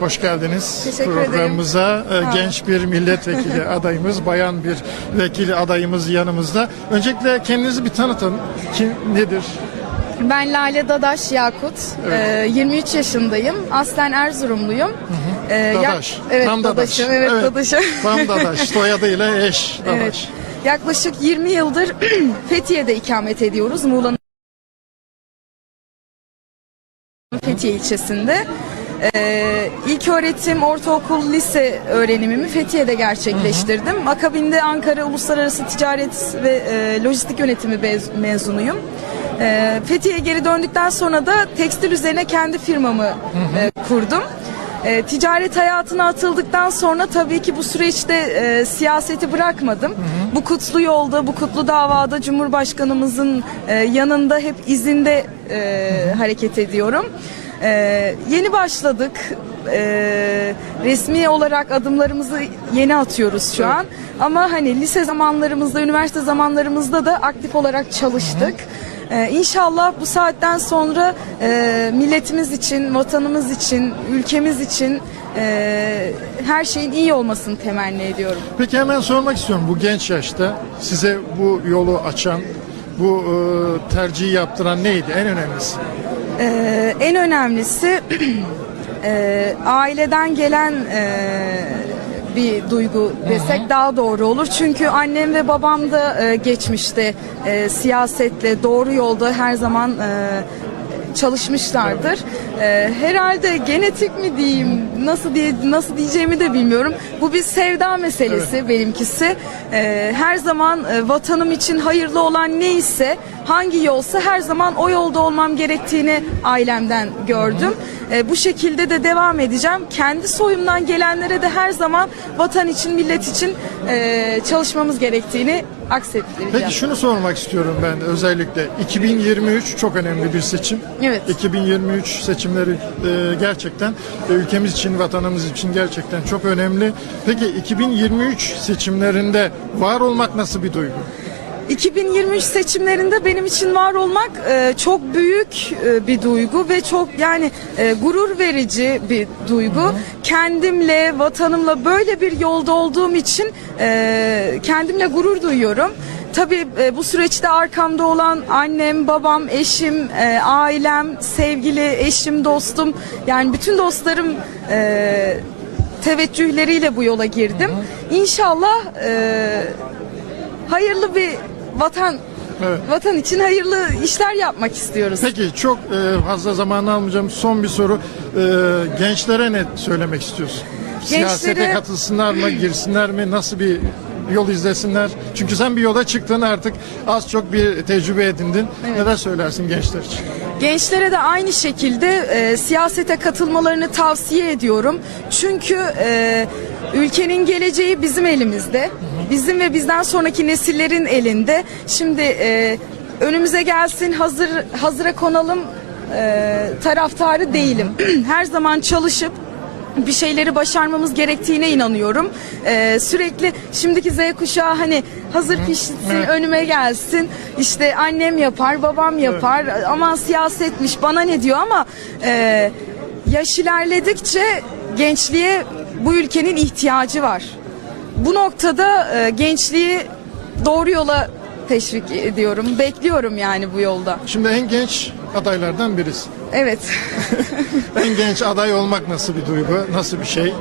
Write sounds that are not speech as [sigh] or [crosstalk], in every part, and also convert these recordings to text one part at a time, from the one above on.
hoş geldiniz Teşekkür ederim. programımıza. Ee, olun. Genç bir milletvekili [laughs] adayımız, bayan bir vekili adayımız yanımızda. Öncelikle kendinizi bir tanıtın. Kim, nedir? Ben Lale Dadaş Yakut. Ee, 23 yaşındayım. Aslen Erzurumluyum. Ee, yak- Dadaş. Evet, Tam Dadaş. Dadaş'ım. Evet, Dadaş'ım. Tam Dadaş. [laughs] Soyadıyla eş Dadaş. Evet. Yaklaşık 20 yıldır [clears throat] Fethiye'de ikamet ediyoruz. Muğla'nın Fethiye ilçesinde. Ee, ilk öğretim, ortaokul, lise öğrenimimi Fethiye'de gerçekleştirdim. Akabinde Ankara Uluslararası Ticaret ve e, Lojistik Yönetimi mezunuyum. Ee, Fethiye'ye geri döndükten sonra da tekstil üzerine kendi firmamı e, kurdum. E, ticaret hayatına atıldıktan sonra tabii ki bu süreçte e, siyaseti bırakmadım. Bu kutlu yolda, bu kutlu davada Cumhurbaşkanımızın e, yanında hep izinde e, hareket ediyorum. E, yeni başladık. E, resmi olarak adımlarımızı yeni atıyoruz şu an. Ama hani lise zamanlarımızda, üniversite zamanlarımızda da aktif olarak çalıştık. Ee, inşallah bu saatten sonra e, milletimiz için, vatanımız için, ülkemiz için e, her şeyin iyi olmasını temenni ediyorum. Peki hemen sormak istiyorum. Bu genç yaşta size bu yolu açan, bu e, tercihi yaptıran neydi? En önemlisi. Ee, en önemlisi [clears throat] e, aileden gelen e, bir duygu desek daha doğru olur. Çünkü annem ve babam da e, geçmişte e, siyasetle doğru yolda her zaman e, çalışmışlardır. E, herhalde genetik mi diyeyim, nasıl diye nasıl diyeceğimi de bilmiyorum. Bu bir sevda meselesi benimkisi. E, her zaman e, vatanım için hayırlı olan neyse, hangi yolsa her zaman o yolda olmam gerektiğini ailemden gördüm. E, bu şekilde de devam edeceğim. Kendi soyumdan gelenlere de her zaman vatan için, millet için e, çalışmamız gerektiğini aksettireceğim. Peki şunu sormak istiyorum ben özellikle. 2023 çok önemli bir seçim. Evet. 2023 seçimleri e, gerçekten e, ülkemiz için, vatanımız için gerçekten çok önemli. Peki 2023 seçimlerinde var olmak nasıl bir duygu? 2023 seçimlerinde benim için var olmak e, çok büyük e, bir duygu ve çok yani e, gurur verici bir duygu. Kendimle, vatanımla böyle bir yolda olduğum için e, kendimle gurur duyuyorum. Tabii e, bu süreçte arkamda olan annem, babam, eşim, e, ailem, sevgili eşim, dostum yani bütün dostlarım e, teveccühleriyle bu yola girdim. İnşallah e, hayırlı bir vatan Evet. vatan için hayırlı işler yapmak istiyoruz. Peki çok e, fazla zaman almayacağım. Son bir soru. E, gençlere ne söylemek istiyorsun? Siyasete Gençlere- katılsınlar mı, girsinler mi? Nasıl bir yol izlesinler? Çünkü sen bir yola çıktın artık az çok bir tecrübe edindin. Neler söylersin gençler için? Gençlere de aynı şekilde e, siyasete katılmalarını tavsiye ediyorum. Çünkü e, ülkenin geleceği bizim elimizde. Bizim ve bizden sonraki nesillerin elinde. Şimdi e, önümüze gelsin hazır hazıra konalım e, taraftarı değilim. [clears throat] Her zaman çalışıp bir şeyleri başarmamız gerektiğine inanıyorum. Ee, sürekli şimdiki Z kuşağı hani hazır pişsin önüme gelsin işte annem yapar babam yapar aman siyasetmiş bana ne diyor ama e, yaş ilerledikçe gençliğe bu ülkenin ihtiyacı var. Bu noktada e, gençliği doğru yola teşvik ediyorum. Bekliyorum yani bu yolda. Şimdi en genç adaylardan birisi. Evet. [laughs] En genç aday olmak nasıl bir duygu, nasıl bir şey? Ee,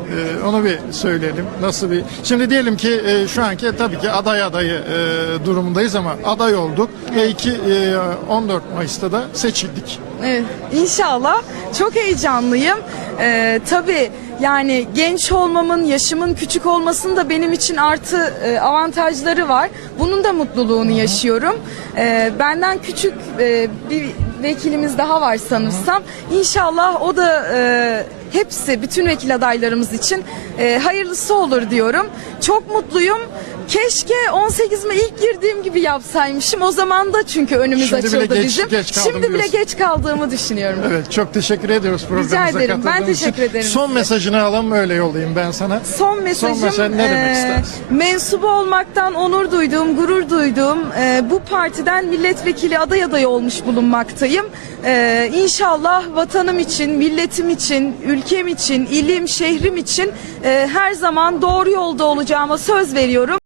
onu bir söyleyelim. Nasıl bir? Şimdi diyelim ki e, şu anki tabii ki aday adayı e, durumundayız ama aday olduk ve iki e, 14 Mayıs'ta da seçildik. Evet, inşallah. Çok heyecanlıyım. Ee, tabii yani genç olmamın, yaşımın küçük olmasının da benim için artı e, avantajları var. Bunun da mutluluğunu yaşıyorum. Ee, benden küçük e, bir vekilimiz daha var sanırsam. İnşallah o da e, hepsi, bütün vekil adaylarımız için e, hayırlısı olur diyorum. Çok mutluyum. Keşke 18'ime ilk girdiğim gibi yapsaymışım. O zaman da çünkü önümüz Şimdi bile açıldı geç- bizim. geç kaldım Şimdi bile diyorsun. geç kaldığımı düşünüyorum. Evet çok teşekkür ediyoruz programımıza ederim. Ben katıldığın için. teşekkür ederim Son size. mesajını alalım öyle yollayayım ben sana. Son mesajım mesaj ne demek istersin? mensubu olmaktan onur duyduğum, gurur duyduğum eee, bu partiden milletvekili aday adayı olmuş bulunmaktayım. İnşallah vatanım için, milletim için, ülkem için, ilim, şehrim için eee, her zaman doğru yolda olacağıma söz veriyorum.